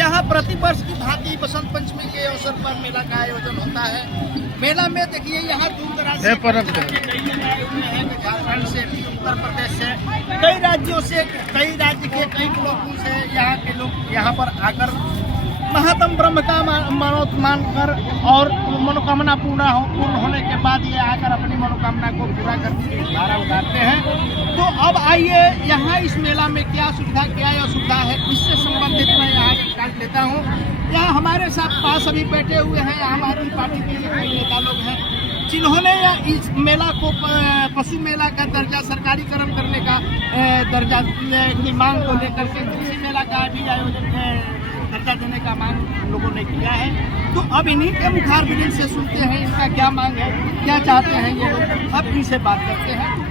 यहाँ प्रतिवर्ष की भांति बसंत पंचमी के अवसर पर मेला का आयोजन होता है। मेला में देखिए यहाँ दूर दराज से झारखंड से, उत्तर प्रदेश से, कई राज्यों से, कई राज्य के कई ब्लॉकों से यहाँ के लोग यहाँ पर आकर महात्म ब्रह्म का मनोत मानकर और मनोकामना पूर्ण होने के बाद ये आकर अपनी मनोकामना को पूरा करके धारा उतारते हैं। तो अब आइए यहाँ इस मेला में क्या सुविधा, क्या असुविधा है, इससे संबंधित मैं यहाँ जानकारी लेता हूँ। यहाँ हमारे साथ पास अभी बैठे हुए हैं हमारी पार्टी के कई नेता लोग हैं जिन्होंने इस मेला को पशु मेला का दर्जा सरकारीकरण करने का दर्जा की मांग को लेकर के कृषि मेला का भी आयोजन दर्जा देने का मांग लोगों ने किया है। तो अब इन्हीं के मुखारबिन से सुनते हैं इनका क्या मांग है, क्या चाहते हैं ये लोग, अब इनसे बात करते हैं।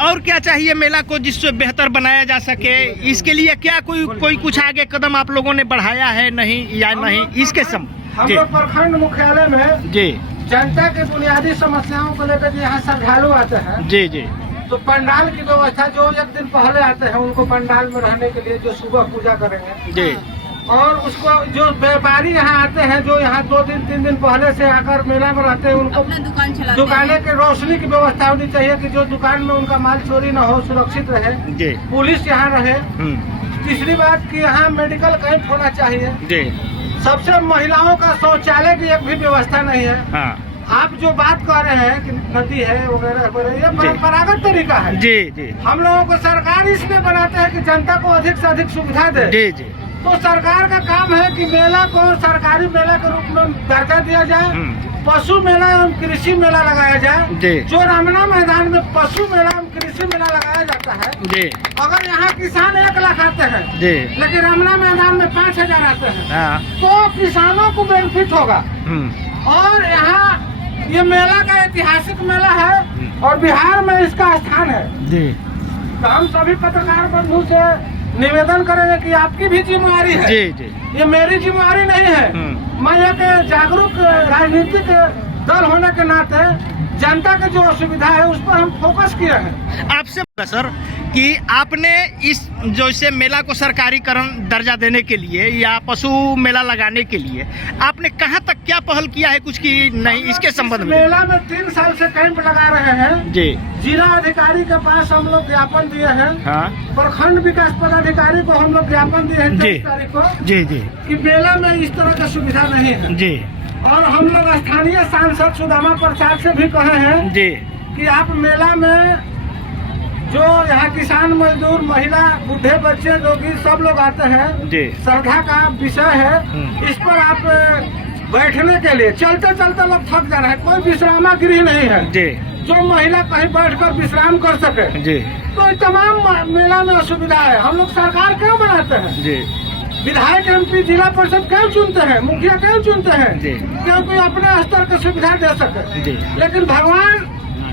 और क्या चाहिए मेला को जिससे बेहतर बनाया जा सके, इसके लिए क्या कोई कुछ आगे कदम आप लोगों ने बढ़ाया है नहीं या नहीं इसके हम लोग प्रखंड मुख्यालय में जी जनता के बुनियादी समस्याओं को लेकर यहाँ श्रद्धालु आते हैं जी जी, तो पंडाल की व्यवस्था जो एक दिन पहले आते हैं उनको पंडाल में रहने के लिए जो सुबह पूजा करेंगे जी, और उसको जो व्यापारी यहाँ आते हैं जो यहाँ 2 दिन 3 दिन पहले से आकर मेला में रहते हैं उनको दुकानें की रोशनी की व्यवस्था होनी चाहिए कि जो दुकान में उनका माल चोरी न हो, सुरक्षित रहे, पुलिस यहाँ रहे। तीसरी बात कि यहाँ मेडिकल कैंप होना चाहिए। सबसे महिलाओं का शौचालय की एक भी व्यवस्था नहीं है। आप जो बात कर रहे हैं कि नदी है वगैरह, ये परंपरागत तरीका है। जी जी, हम लोगों को सरकार इसलिए बनाते हैं कि जनता को अधिक से अधिक सुविधा दे। जी जी, तो सरकार का काम है कि मेला को सरकारी मेला के रूप में दर्जा दिया जाए, पशु मेला एवं कृषि मेला लगाया जाए। जो रमना मैदान में पशु मेला एवं कृषि मेला लगाया जाता है, अगर यहाँ किसान 1 लाख आते हैं लेकिन रमना मैदान में 5000 आते हैं तो किसानों को बेनिफिट होगा। और यहाँ ये मेला का ऐतिहासिक मेला है और बिहार में इसका स्थान है। तो हम सभी पत्रकार बंधु से निवेदन करेंगे कि आपकी भी जिम्मेवारी है। ये मेरी जिम्मेवारी नहीं है। मैं एक जागरूक राजनीतिक दल होने के नाते जनता की जो असुविधा है उस पर हम फोकस किए हैं। आपसे सर कि आपने इस जैसे मेला को सरकारीकरण दर्जा देने के लिए या पशु मेला लगाने के लिए आपने कहां तक क्या पहल किया है, कुछ की नहीं इसके संबंध में? मेला में 3 साल से कैंप लगा रहे हैं जी। जिला अधिकारी के पास हम लोग ज्ञापन दिए हैं। प्रखंड विकास पदाधिकारी को हम लोग ज्ञापन दिए हैं 23 तारीख को जी जी कि मेला में इस तरह की सुविधा नहीं है जी। और हम लोग स्थानीय सांसद सुदामा प्रसाद से भी कहे हैं जी कि आप मेला में जो यहाँ किसान मजदूर महिला बूढ़े बच्चे रोगी सब लोग आते हैं, श्रद्धा का विषय है। इस पर आप बैठने के लिए चलते चलते लोग थक जा रहे हैं, कोई विश्रामागृह नहीं है जो महिला कहीं बैठकर विश्राम कर सके। तो तमाम मेला में असुविधा है। हम लोग सरकार क्यों बनाते हैं? विधायक MP जिला परिषद क्यों चुनते हैं, मुखिया क्यों चुनते हैं? क्योंकि अपने स्तर की सुविधा दे सके। लेकिन भगवान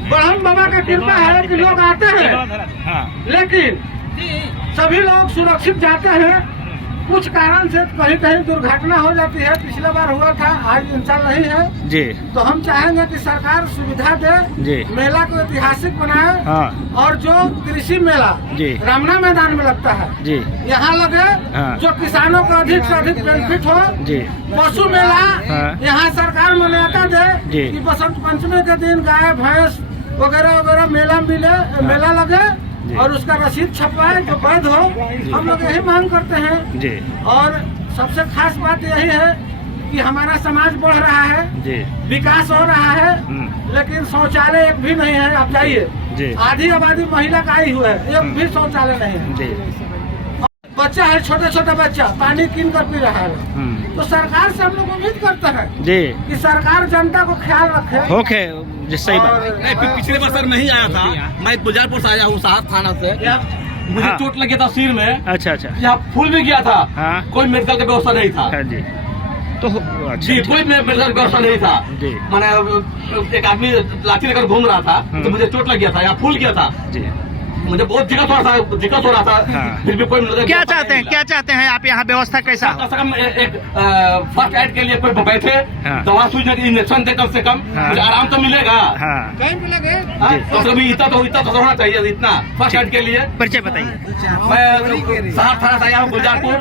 ब्रह्म बाबा का कृपा है कि लोग आते हैं लेकिन सभी लोग सुरक्षित जाते हैं। कुछ कारण से कहीं कहीं दुर्घटना हो जाती है, पिछले बार हुआ था, आज इंसान नहीं है जी। तो हम चाहेंगे कि सरकार सुविधा दे, मेला को ऐतिहासिक बनाए और जो कृषि मेला रमना मैदान में लगता है यहाँ लगे, जो किसानों को अधिक से अधिक बेनिफिट हो। पशु मेला यहाँ सरकार मान्यता दे कि बसंत पंचमी के दिन गाय भैंस वगैरह वगैरह मेला लगे और उसका रसीद छपवाए जो वैध हो। हम लोग यही मांग करते हैं जी। और सबसे खास बात यही है कि हमारा समाज बढ़ रहा है जी, विकास हो रहा है, लेकिन शौचालय एक भी नहीं है। आप जाइए, आधी आबादी महिला का ही हुआ है, एक भी शौचालय नहीं है जी। बच्चा है, छोटे छोटे बच्चा पानी कीन कर पी रहा है। तो सरकार से हम लोग उम्मीद करते हैं जी कि सरकार जनता को ख्याल रखे। सही बात। पिछले बार सर नहीं आया था, मैं गुलजारपुर से आया हूँ, साहब थाना से। मुझे चोट लगी था सिर में। अच्छा अच्छा, यहाँ फूल भी गया था। कोई मेडिकल का व्यवस्था नहीं था जी। तो जी कोई मेडिकल व्यवस्था नहीं था। मैंने एक आदमी लाठी लेकर घूम रहा था तो मुझे चोट लग गया था, यहाँ फूल गया था, मुझे बहुत दिक्कत हो रहा था। फिर भी कोई क्या चाहते हैं आप यहाँ व्यवस्था कैसा? कम से कम एक फर्स्ट एड के लिए कोई बैठे, दवा सुई इंजेक्शन दे, कम से कम मुझे आराम तो मिलेगा। कम से कम इतना तो होना चाहिए, इतना फर्स्ट एड के लिए। परिचय बताइए। मैं साहब थाना से आया हूँ गुलजारपुर।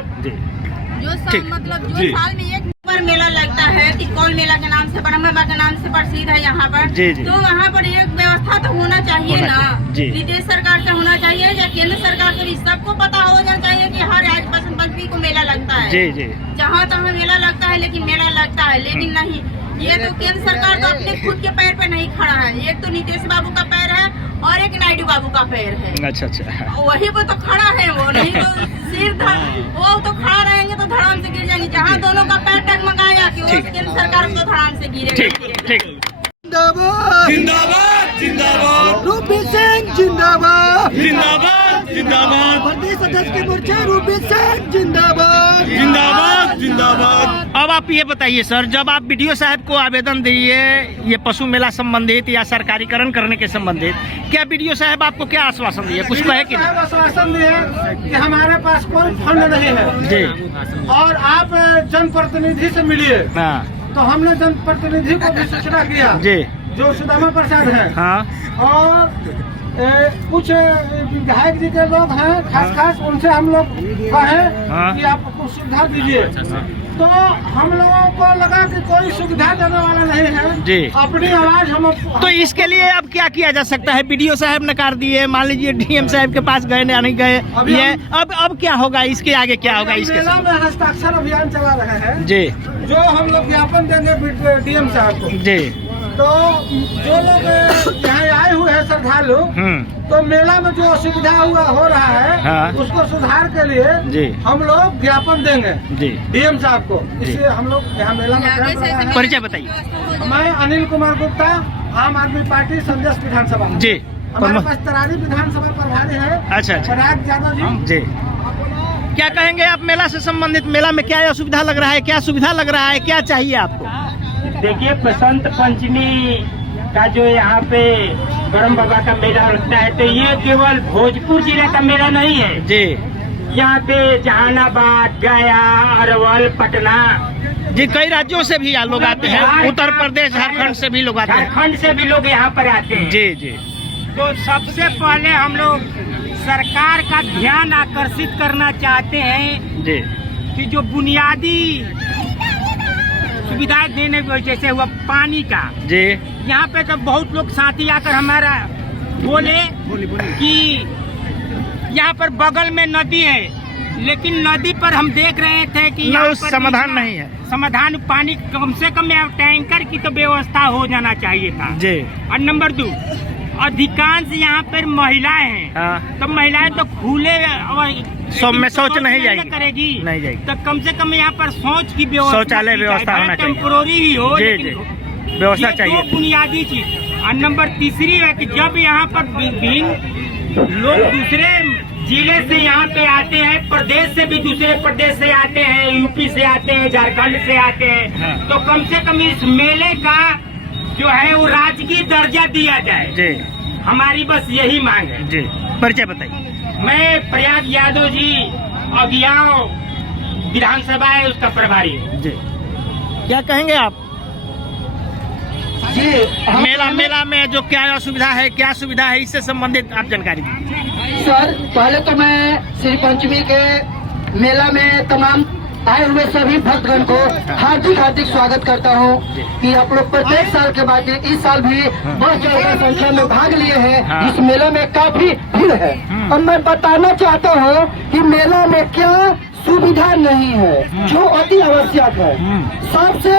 जो मतलब जो साल में एक बार मेला लगता है, तिकौल मेला के नाम से, ब्रह्म बाबा के नाम से प्रसिद्ध है यहाँ पर। तो वहाँ पर एक व्यवस्था तो होना चाहिए ना, नीतीश सरकार से होना चाहिए या केंद्र सरकार से भी। सबको पता हो जाना चाहिए कि हर आज बसंत पंचमी को मेला लगता है, जहाँ तहाँ मेला लगता है, लेकिन मेला लगता है। लेकिन नहीं, ये तो केंद्र सरकार तो अपने खुद के पैर पे नहीं खड़ा है। एक तो नीतीश बाबू का पैर है और एक नायडू बाबू का पैर है। अच्छा। वही पे तो खड़ा है वो, नहीं तो सिर वो तो खड़ा रहेंगे तो धड़ाम से गिर जाएंगे। जहाँ दोनों का पैर टगमगाया कि वो केंद्र सरकार को धड़ाम से गिरेगा। ठीक। जिंदाबाद जिंदाबाद जिंदाबाद, रूपी सिंह जिंदाबाद जिंदाबाद जिंदाबाद, प्रदेश अध्यक्ष के मोर्चा रूपी सिंह जिंदाबाद जिंदाबाद जिंदाबाद। अब आप ये बताइए सर, जब आप बीडीओ साहब को आवेदन दिए ये पशु मेला संबंधित या सरकारीकरण करने के संबंधित, क्या बीडीओ साहब आपको क्या आश्वासन दिए? कुछ कहे कि आश्वासन दिए कि हमारे पास कोई फंड नहीं है जी, और आप जनप्रतिनिधि से मिलिए। तो हमने जनप्रतिनिधि को भी सूचना किया जी, जो सुदामा प्रसाद है। और कुछ विधायक जी के लोग हैं, खास उनसे हम लोग कहे कि आप कुछ सुविधा दीजिए। तो हम लोगों को लगा कि कोई सुविधा देने वाला नहीं है जी। अपनी आवाज हम तो इसके लिए अब क्या किया जा सकता है? बीडीओ साहब नकार दिए, मान लीजिए डीएम साहब के पास गए या नहीं गए, ये अब क्या होगा? इसके आगे क्या होगा? इसके मेला में हस्ताक्षर अभियान चला रहे हैं जी, जो हम लोग ज्ञापन देंगे डीएम साहब को जी। तो जो लोग यहाँ आए हुए हैं श्रद्धालु, तो मेला में जो असुविधा हो रहा है उसको सुधार के लिए हम लोग ज्ञापन देंगे डीएम साहब को। इसलिए हम लोग यहाँ मेला में। परिचय बताइए। मैं अनिल कुमार गुप्ता, आम आदमी पार्टी संदेश विधानसभा जी। हमारे पास तरारी विधानसभा प्रभारी है। अच्छा। पराग यादव जी। क्या कहेंगे आप मेला से संबंधित? मेला में क्या असुविधा लग रहा है, क्या सुविधा लग रहा है, क्या चाहिए आपको? देखिए, बसंत पंचमी का जो यहाँ पे ब्रह्म बाबा का मेला लगता है, तो ये केवल भोजपुर जिले का मेला नहीं है जी। यहाँ पे जहानाबाद, गया, अरवल, पटना जी, कई राज्यों से भी लोग आते हैं, उत्तर प्रदेश, झारखंड से भी लोग आते हैं। झारखंड से भी लोग यहाँ पर आते हैं। जी जी। तो सबसे पहले हम लोग सरकार का ध्यान आकर्षित करना चाहते हैं जी कि जो बुनियादी सुविधाएं देने को, जैसे हुआ पानी का जी, यहाँ पे तो बहुत लोग साथी आकर हमारा बोले कि यहाँ पर बगल में नदी है, लेकिन नदी पर हम देख रहे थे कि यहाँ पर समाधान नहीं है। समाधान पानी कम से कम टैंकर की तो व्यवस्था हो जाना चाहिए था जी। और नंबर 2, अधिकांश यहाँ पर महिलाएं हैं। तो महिलाएं तो खुले में शौच नहीं जाएगी, करेगी नहीं जाएगी। तो कम से कम यहाँ पर शौच की व्यवस्था, शौचालय व्यवस्था होना चाहिए, टेम्पोररी ही हो, जी, लेकिन जी। व्यवस्था चाहिए। दो बुनियादी चीज। और नंबर 3 है कि जब यहाँ पर विभिन्न लोग दूसरे जिले से यहाँ पे आते हैं, प्रदेश से भी दूसरे प्रदेश से आते हैं, यूपी से आते हैं, झारखंड से आते हैं, तो कम से कम इस मेले का जो है वो राजकीय दर्जा दिया जाए जी। हमारी बस यही मांग है जी। परिचय बताइए। मैं प्रयाग यादव जी, अगियाव विधानसभा है उसका प्रभारी जी। क्या कहेंगे आप? जी। मेला में जो क्या असुविधा है, क्या सुविधा है, इससे संबंधित आप जानकारी दीजिए। सर, पहले तो मैं श्री पंचमी के मेला में तमाम आए हुए सभी भक्तगण को हार्दिक स्वागत करता हूँ कि आप लोग प्रत्येक साल के बाद इस साल भी बहुत ज्यादा संख्या में भाग लिए हैं। इस मेला में काफी भीड़ है और मैं बताना चाहता हूँ कि मेला में क्या सुविधा नहीं है जो अति आवश्यक है। सबसे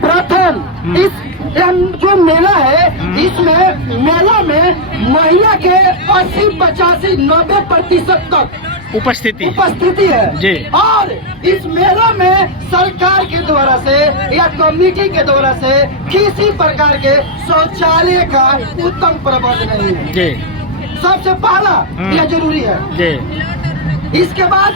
प्रथम इस जो मेला है, इसमें मेला में महिला के 80, 85, 90% तक उपस्थिति है जी। और इस मेला में सरकार के द्वारा से या कमेटी के द्वारा से किसी प्रकार के शौचालय का उत्तम प्रबंध नहीं है जी। सबसे पहला यह जरूरी है जी। इसके बाद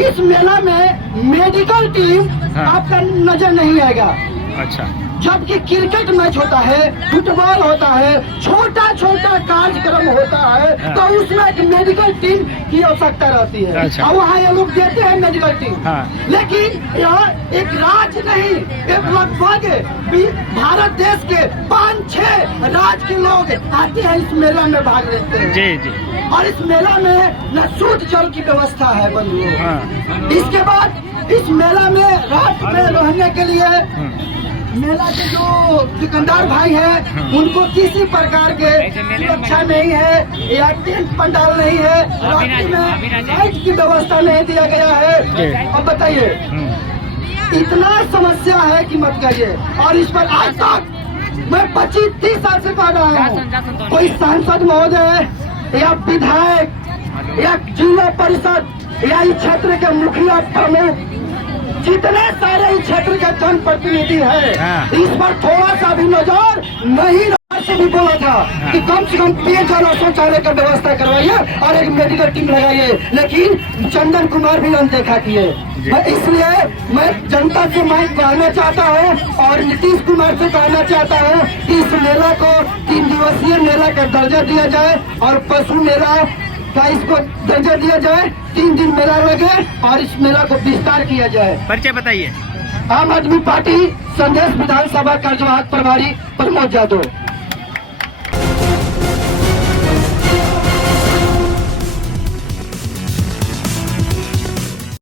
इस मेला में मेडिकल टीम आपका नजर नहीं आएगा। अच्छा। जबकि क्रिकेट मैच होता है, फुटबॉल होता है, छोटा छोटा कार्यक्रम होता है, तो उसमें एक मेडिकल टीम की आवश्यकता रहती है। अच्छा। और वहाँ ये लोग देते हैं मेडिकल टीम। लेकिन यहाँ एक राज्य नहीं, एक लगभग भारत देश के 5-6 राज्य के लोग आते हैं इस मेला में भाग लेते हैं। जी जी। और इस मेला में न शुद्ध जल की व्यवस्था है बंधुओं। इसके बाद इस मेला में रात में रहने के लिए मेला के जो दुकानदार भाई हैं, उनको किसी प्रकार के सुरक्षा नहीं है या टेंट पंडाल नहीं है, रात्रि में लाइट की व्यवस्था नहीं दिया गया है। अब बताइए, इतना समस्या है कि मत कहिए। और इस पर आज तक मैं 25-30 साल से पढ़ रहा हूँ, कोई सांसद महोदय या विधायक या जिला परिषद या इस क्षेत्र के मुखिया प्रमुख, जितने सारे इस क्षेत्र के जनप्रतिनिधि है, इस पर थोड़ा सा भी नजर नहीं से भी बोला था कि कम से कम पेयजल और शौचालय का व्यवस्था करवाइए और एक मेडिकल टीम लगाइए, लेकिन चंदन कुमार भी अनदेखा किए। इसलिए मैं जनता से मैं कहना चाहता हूँ और नीतीश कुमार से कहना चाहता हूँ कि इस मेला को 3 दिवसीय मेला का दर्जा दिया जाए और पशु मेला का इसको दर्जा दिया जाए। 3 दिन मेला लगे और इस मेला को विस्तार किया जाए। परिचय बताइए। आम आदमी पार्टी संदेश विधानसभा कार्यवाहक प्रभारी प्रमोद यादव।